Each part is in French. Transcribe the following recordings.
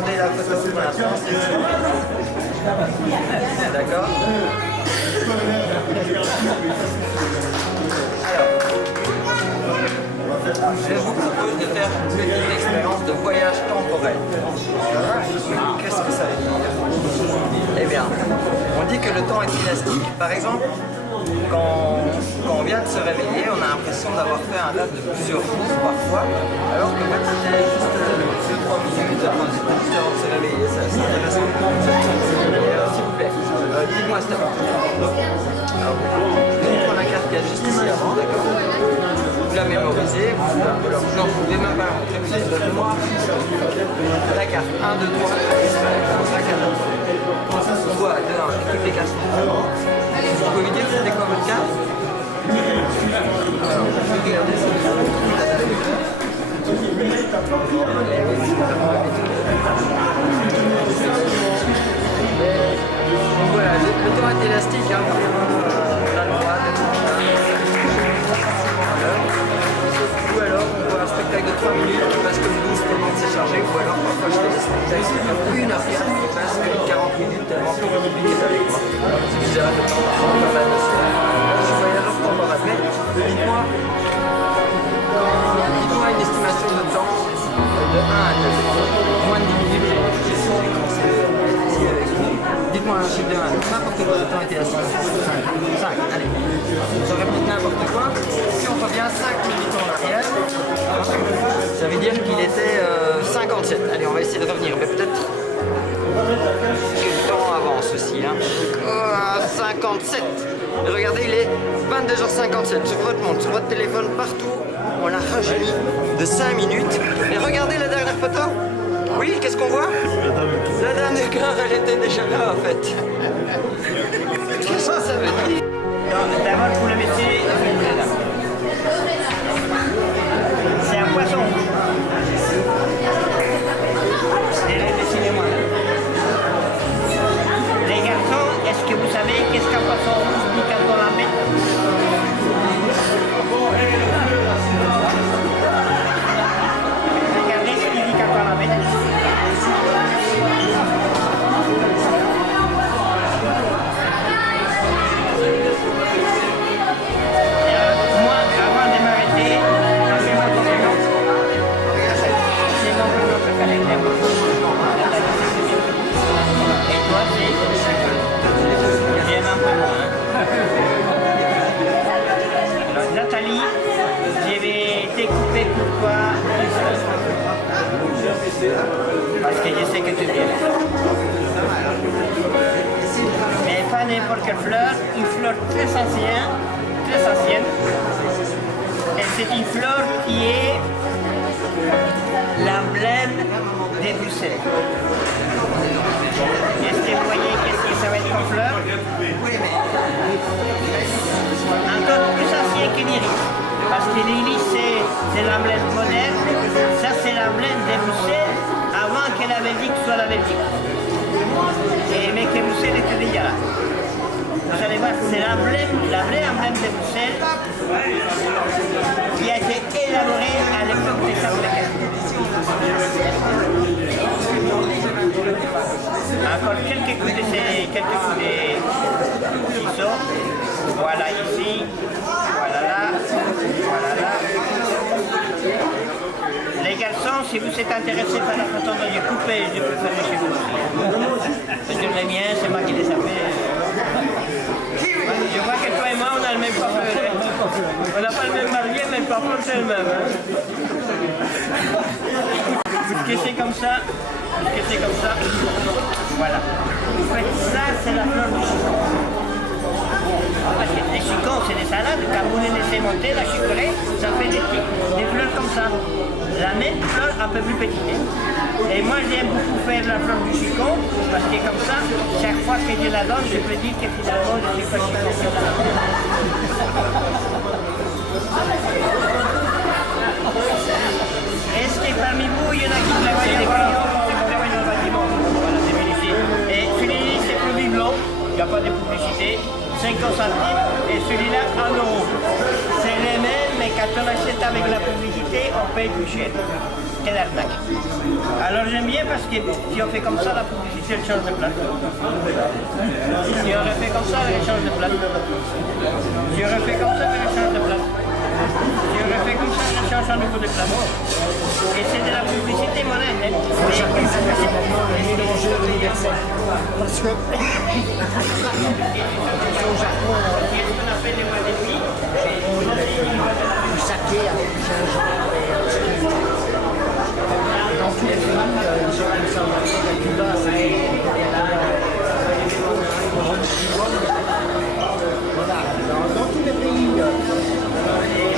garder la photo pour l'instant, c'est d'accord. Alors, je vous propose de faire une petite expérience de voyage temporel. Qu'est-ce que ça veut dire? Eh bien, on dit que le temps est élastique. Par exemple, quand on vient de se réveiller, on a l'impression d'avoir fait un rêve de plusieurs jours parfois, alors que même c'était juste 2-3 minutes, enfin c'était juste avant de se réveiller, c'est intéressant. S'il vous plaît, dites-moi stop. Alors, je vous prends la carte qu'il y a juste ici avant, d'accord? Vous la mémorisez, alors vous n'en pouvez même pas la montrer, vous êtes de moi. La carte 1, 2, 3, la carte 1. Soit 2, 1, toutes les cartes. Vous pouvez me dire c'était quoi votre carte? Alors, regardez ça. Donc voilà, le temps est élastique, hein. On a le droit d'être ou alors on voit un spectacle de 3 minutes parce que le boost tellement c'est chargé, ou alors parfois je fais des spectacles qui durent 1 heure 4 qui passent que 40 minutes tellement c'est compliqué avec moi. C'est bizarre de temps par pas mal de choses. Je suis voyageur temporel, mais dites-moi une estimation de temps de 1 à 2, moins de 10 minutes, j'ai commencé ici avec vous. Dites-moi un chiffre de 1, n'importe quoi, le temps était à 5, allez, je répète n'importe quoi. Si on revient 5 minutes en arrière, ça veut dire qu'il était 57. Allez, on va essayer de revenir, mais peut-être que le temps avance aussi. Hein. 57. Et regardez, il est 22h57 sur votre montre, sur votre téléphone, partout. On l'a rajeuni de 5 minutes. Et regardez la dernière photo. Oui, qu'est-ce qu'on voit? La dame du cœur, elle était déjà là en fait. Qu'est-ce que ça veut dire? D'abord pour le métier, c'est un poisson. Dessinez-moi là. Les garçons, est-ce que vous savez qu'est-ce qu'un poisson rouge dit quand on la met? Regardez ce qu'il dit quand on la met. Moi, avant de m'arrêter, je fais mon complément. C'est mon complément préféré. Et toi, c'est bien un peu moins. Alors, Nathalie, je vais découper pour toi une fleur. Parce que je sais que tu viens. Mais pas n'importe quelle fleur, une fleur très ancienne. Et c'est une fleur qui est l'emblème de Bruxelles. Est-ce que vous voyez qu'est-ce que ça va être comme fleur? Encore plus ancien que l'iris. Parce que l'iris c'est l'emblème moderne, ça c'est l'emblème de Bruxelles avant que la Belgique soit la Belgique. Mais que Bruxelles était déjà là. Vous allez voir, c'est l'emblème, la vraie emblème de Bruxelles qui a été élaboré à l'époque des Sables-Laquais. Encore quelques coups de ciseaux. Voilà ici, voilà là, voilà là. Les garçons, si vous êtes intéressés par la façon dont j'ai coupé, je peux faire chez vous aussi. C'est les miens, c'est moi qui les ai fait. Je vois que toi et moi, on a le même coiffeur. On n'a pas le même marié, mais le coiffeur c'est le même. Vous caissez comme ça, voilà. Vous faites ça, c'est la fleur du chicon. Parce que les chicons, c'est des salades. Quand vous les laissez monter, la chicorée, ça fait des fleurs comme ça. La même fleur un peu plus petite. Et moi, j'aime beaucoup faire la fleur du chicon, parce que comme ça, chaque fois que je la donne, je peux dire que finalement, je ne suis pas chicon. Est-ce que parmi vous, il y en a qui travaillent des clients qui travaillent dans le bâtiment? Voilà, c'est vérifié. Et celui-là, c'est produit blanc, il n'y a pas de publicité, 50 centimes, et celui-là, 1 €. C'est les mêmes, mais quand on achète avec la publicité, on paye plus cher. quelle arnaque. Alors j'aime bien parce que si on fait comme ça, la publicité elle change de place. Si on refait comme ça, elle change de place. Si on refait comme ça, elle change de place. Si on refait comme ça, elle change à nouveau de place. Et c'est de la publicité moderne. Hein. Mélanger universel. Parce que au Japon, Qu'est-ce qu'on appelle les wasabi? du saké avec du gingembre et dans tous les pays, ils ont comme ça en Afrique, à Cuba, c'est voilà. Dans tous les pays,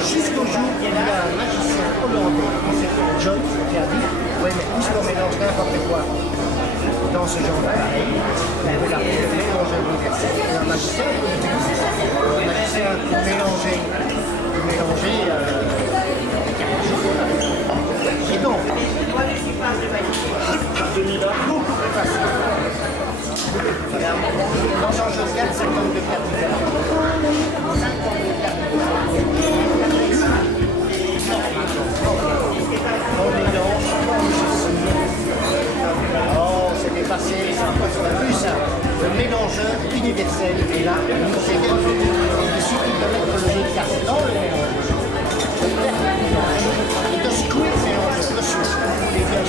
jusqu'au jour où il y a un magicien hollandais qui s'appelle John qui a dit oui, mais puisqu'on mélange n'importe quoi dans ce genre d'appareil, on veut l'appeler le mélange universel. Et un magicien peut utiliser ça. Un magicien peut mélanger et donc, beaucoup plus facile. Dans un jeu de cartes, 52 cartes différentes. 52 cartes différentes. On mélange comme ceci. Oh, c'est dépassé, c'est un plus simple. Le mélangeur universel est là, c'est il suffit de mettre le jeu de cartes dans le mélange. De squeeze mélange dessus. Et bien,